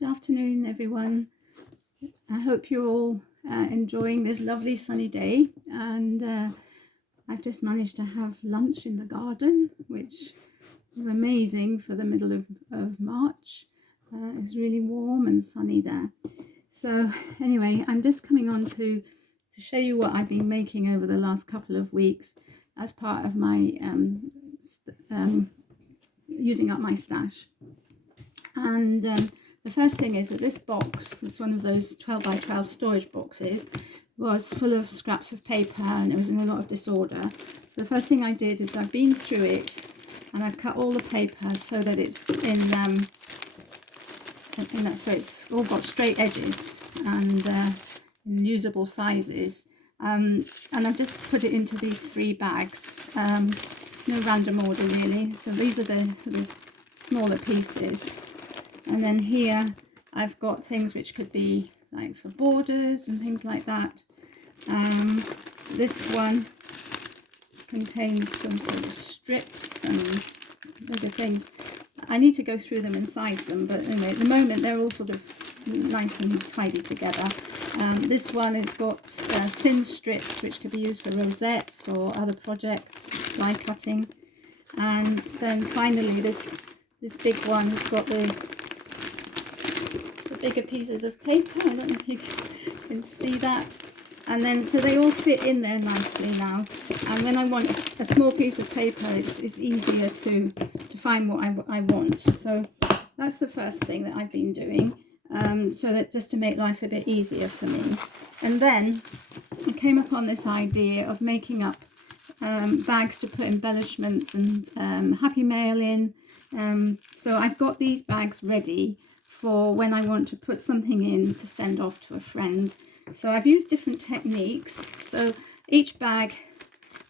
Good afternoon, everyone. I hope you're all enjoying this lovely sunny day. And I've just managed to have lunch in the garden, which is amazing for the middle of March. It's really warm and sunny there. So anyway, I'm just coming on to show you what I've been making over the last couple of weeks as part of my using up my stash. And the first thing is that this box, it's one of those 12 by 12 storage boxes, was full of scraps of paper and it was in a lot of disorder. So the first thing I did is I've been through it and I've cut all the paper so that it's so it's all got straight edges and in usable sizes. And I've just put it into these 3 bags, no random order really. So these are the sort of smaller pieces. And then here I've got things which could be like for borders and things like that. This one contains some sort of strips and other things. I need to go through them and size them, but anyway, at the moment they're all sort of nice and tidy together. This one has got thin strips which could be used for rosettes or other projects, die cutting. And then finally this big one has got the bigger pieces of paper. I don't know if you can see that. And then so they all fit in there nicely now. And when I want a small piece of paper, it's easier to find what I want. So that's the first thing that I've been doing, so that just to make life a bit easier for me. And then I came upon this idea of making up bags to put embellishments and Happy Mail in. So I've got these bags ready for when I want to put something in to send off to a friend. So I've used different techniques. So each bag,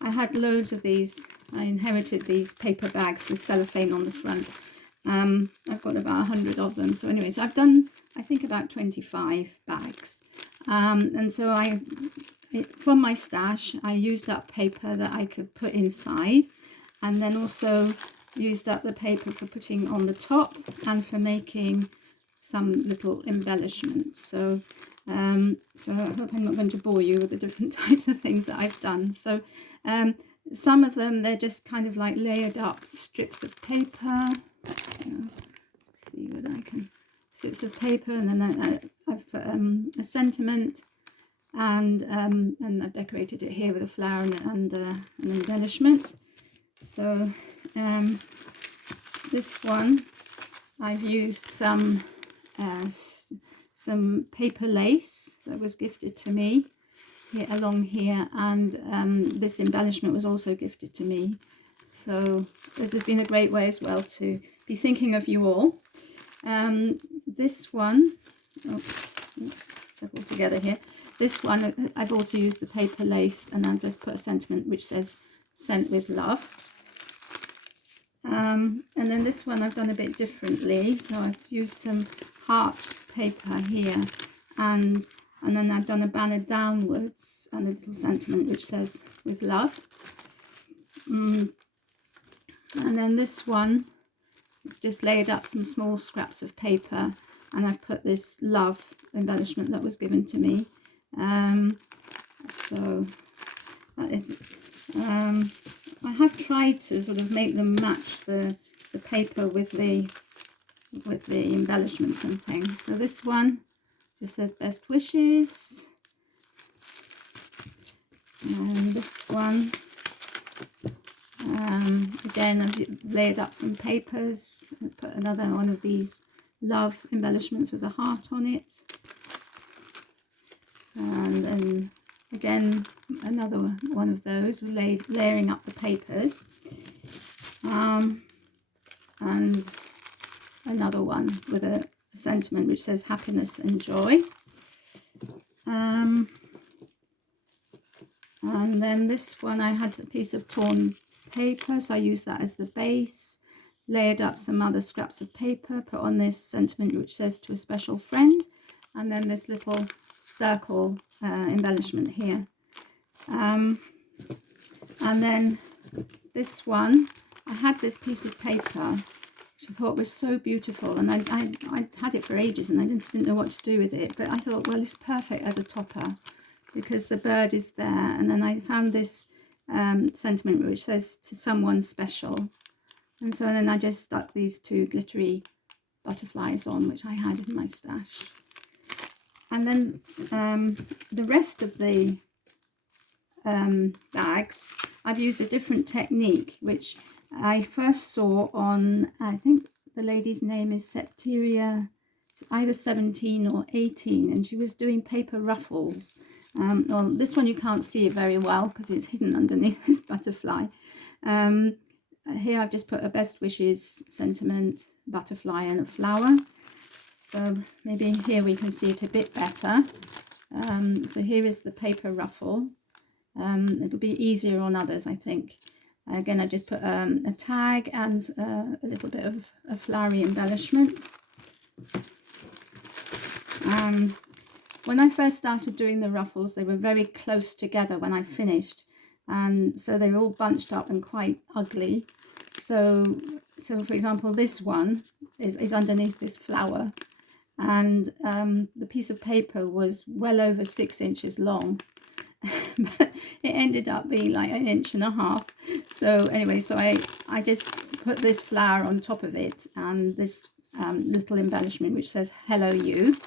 I had loads of these. I inherited these paper bags with cellophane on the front. I've got about 100 of them. So anyway, so I've done, I think, about 25 bags. And so from my stash, I used up paper that I could put inside, and then also used up the paper for putting on the top and for making some little embellishments. So I hope I'm not going to bore you with the different types of things that I've done. So some of them, they're just kind of like layered up strips of paper. See whether I can, strips of paper, and then I've put a sentiment, and I've decorated it here with a flower and an embellishment. So this one, I've used some paper lace that was gifted to me here along here, and this embellishment was also gifted to me. So this has been a great way as well to be thinking of you all. This one, several together here. This one, I've also used the paper lace, and I've just put a sentiment which says "Sent with love." And then this one I've done a bit differently. So I've used some heart paper here, and then I've done a banner downwards and a little sentiment which says "with love." And then this one, it's just laid up some small scraps of paper, and I've put this love embellishment that was given to me. So that is, I have tried to sort of make them match the paper with the embellishments and things. So this one just says "best wishes," and this one, again, I've layered up some papers and put another one of these love embellishments with a heart on it, and then again another one of those with layering up the papers, and another one with a sentiment which says "happiness and joy." And then this one, I had a piece of torn paper, so I used that as the base, layered up some other scraps of paper, put on this sentiment which says "to a special friend," and then this little circle embellishment here. And then this one, I had this piece of paper which I thought was so beautiful, and I had it for ages and I didn't know what to do with it, but I thought, well, it's perfect as a topper because the bird is there. And then I found this sentiment which says to someone special, and so then I just stuck these two glittery butterflies on, which I had in my stash. And then the rest of the bags, I've used a different technique, which I first saw on, I think the lady's name is Septeria, either 17 or 18, and she was doing paper ruffles. Well, this one you can't see it very well because it's hidden underneath this butterfly. Here I've just put a best wishes sentiment, butterfly and a flower. So maybe here we can see it a bit better. So here is the paper ruffle. It'll be easier on others, I think. Again, I just put a tag and a little bit of a flowery embellishment. When I first started doing the ruffles, they were very close together when I finished, and so they were all bunched up and quite ugly. So for example, this one is underneath this flower, and the piece of paper was well over 6 inches long. But it ended up being like 1.5 inches. So anyway, so I just put this flower on top of it and this little embellishment which says hello you.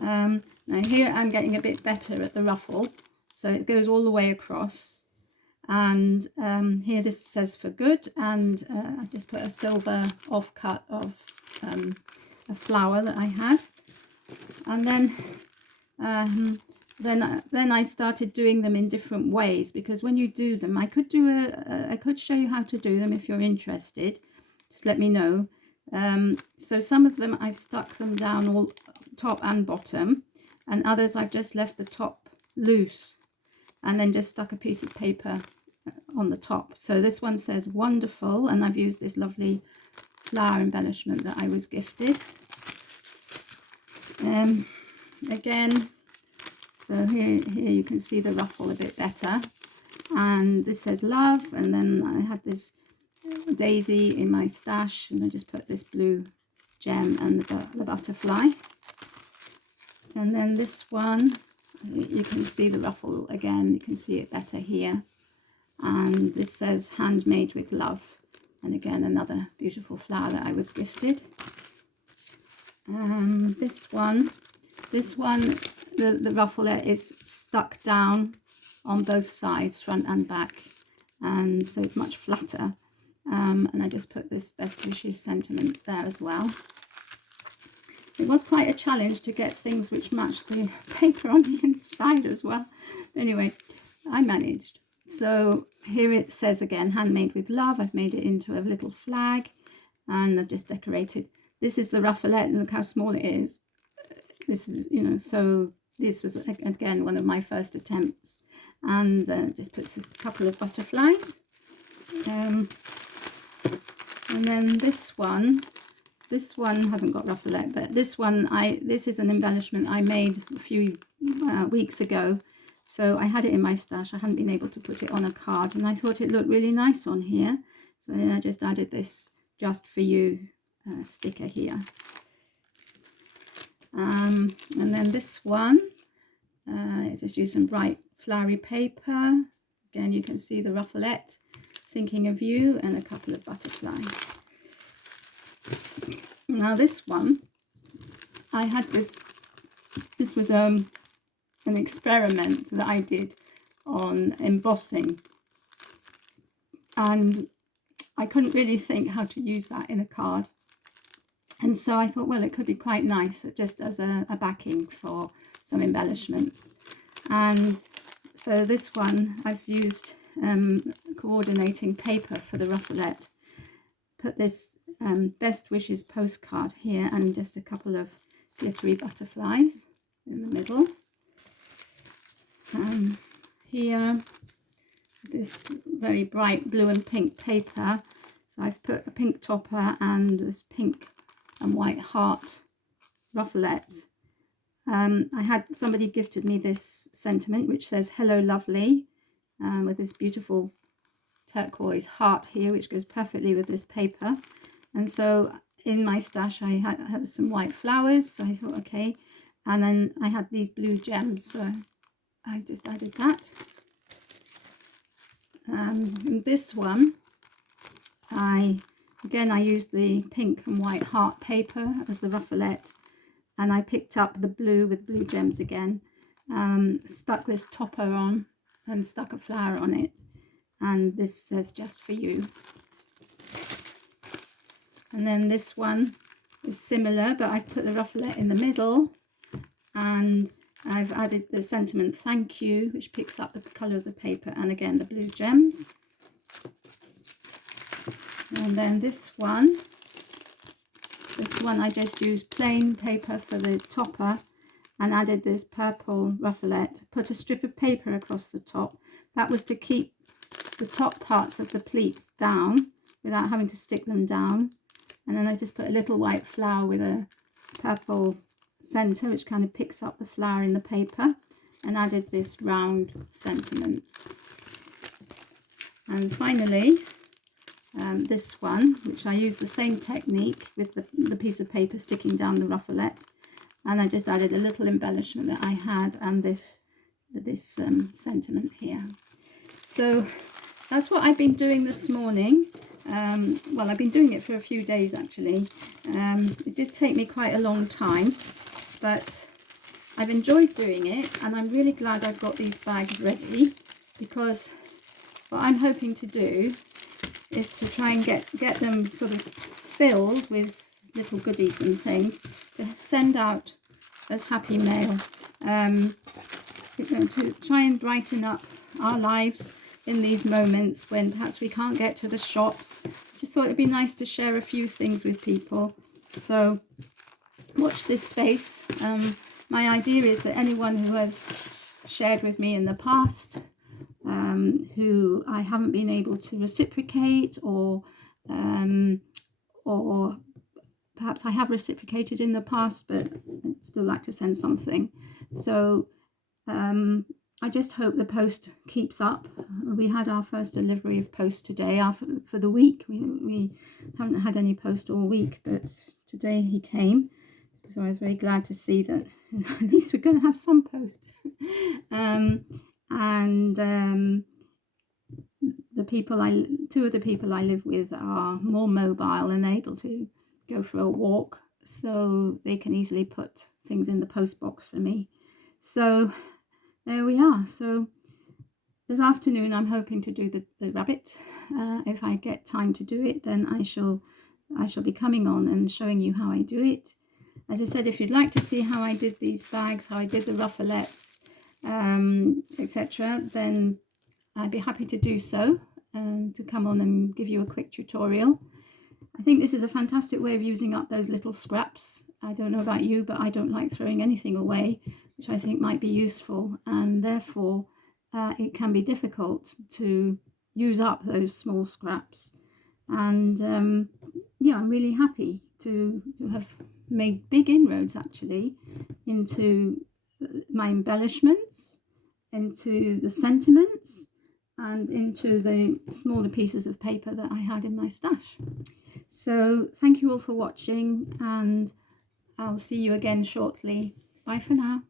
Now here I'm getting a bit better at the ruffle, so it goes all the way across, and here this says for good, and I just put a silver offcut of a flower that I had. And then I started doing them in different ways, because when you do them, I could show you how to do them if you're interested. Just let me know. So some of them I've stuck them down all top and bottom, and others I've just left the top loose and then just stuck a piece of paper on the top. So this one says wonderful, and I've used this lovely flower embellishment that I was gifted. Again, so here you can see the ruffle a bit better, and this says love, and then I had this daisy in my stash, and I just put this blue gem and the butterfly. And then this one, you can see the ruffle again, you can see it better here, and this says handmade with love, and again another beautiful flower that I was gifted. This one, the ruffle is stuck down on both sides, front and back, and so it's much flatter. And I just put this best wishes sentiment there as well. It was quite a challenge to get things which matched the paper on the inside as well. Anyway, I managed. So here it says again, handmade with love. I've made it into a little flag, and I've just decorated. This is the ruffalette, and look how small it is. This is, you know, so this was again one of my first attempts, and just puts a couple of butterflies. And then this one hasn't got ruffalette, but this one, this is an embellishment I made a few weeks ago. So I had it in my stash. I hadn't been able to put it on a card, and I thought it looked really nice on here. So then I just added this just for you sticker here. And then this one, I just used some bright flowery paper. Again, you can see the ruffalette, thinking of you, and a couple of butterflies. Now this one, I had this was an experiment that I did on embossing, and I couldn't really think how to use that in a card. And so I thought, well, it could be quite nice just as a backing for some embellishments. And so this one, I've used coordinating paper for the ruffalette. Put this best wishes postcard here, and just a couple of glittery butterflies in the middle. Here, this very bright blue and pink paper. So I've put a pink topper and this pink and white heart ruffalette. I had somebody gifted me this sentiment which says hello lovely, with this beautiful turquoise heart here, which goes perfectly with this paper. And so in my stash I had some white flowers, so I thought, okay. And then I had these blue gems, so I just added that. And this one, I used the pink and white heart paper as the ruffalette, and I picked up the blue with blue gems again, stuck this topper on and stuck a flower on it, and this says "Just for you." And then this one is similar, but I put the ruffalette in the middle, and I've added the sentiment "Thank you," which picks up the colour of the paper, and again the blue gems. And then this one I just used plain paper for the topper and added this purple ruffalette, put a strip of paper across the top. That was to keep the top parts of the pleats down without having to stick them down. And then I just put a little white flower with a purple centre, which kind of picks up the flower in the paper, and added this round sentiment. And finally, this one, which I used the same technique with the piece of paper sticking down the ruffalette, and I just added a little embellishment that I had, and this sentiment here. So that's what I've been doing this morning. Well, I've been doing it for a few days actually. It did take me quite a long time, but I've enjoyed doing it, and I'm really glad I've got these bags ready, because what I'm hoping to do is to try and get them sort of filled with little goodies and things to send out as happy mail, to try and brighten up our lives in these moments when perhaps we can't get to the shops. Just thought it'd be nice to share a few things with people. So watch this space. My idea is that anyone who has shared with me in the past, who I haven't been able to reciprocate, or perhaps I have reciprocated in the past, but I'd still like to send something. So I just hope the post keeps up. We had our first delivery of post today for the week. We haven't had any post all week, but today he came. So I was very glad to see that at least we're going to have some post. Two of the people I live with are more mobile and able to go for a walk, so they can easily put things in the post box for me. So there we are. So this afternoon I'm hoping to do the rabbit. If I get time to do it, then I shall be coming on and showing you how I do it. As I said, if you'd like to see how I did these bags, how I did the ruffalettes, etc., then I'd be happy to do so, to come on and give you a quick tutorial. I think this is a fantastic way of using up those little scraps. I don't know about you, but I don't like throwing anything away, which I think might be useful, and therefore it can be difficult to use up those small scraps. And yeah, I'm really happy to have made big inroads actually into my embellishments, into the sentiments, and into the smaller pieces of paper that I had in my stash. So thank you all for watching, and I'll see you again shortly. Bye for now.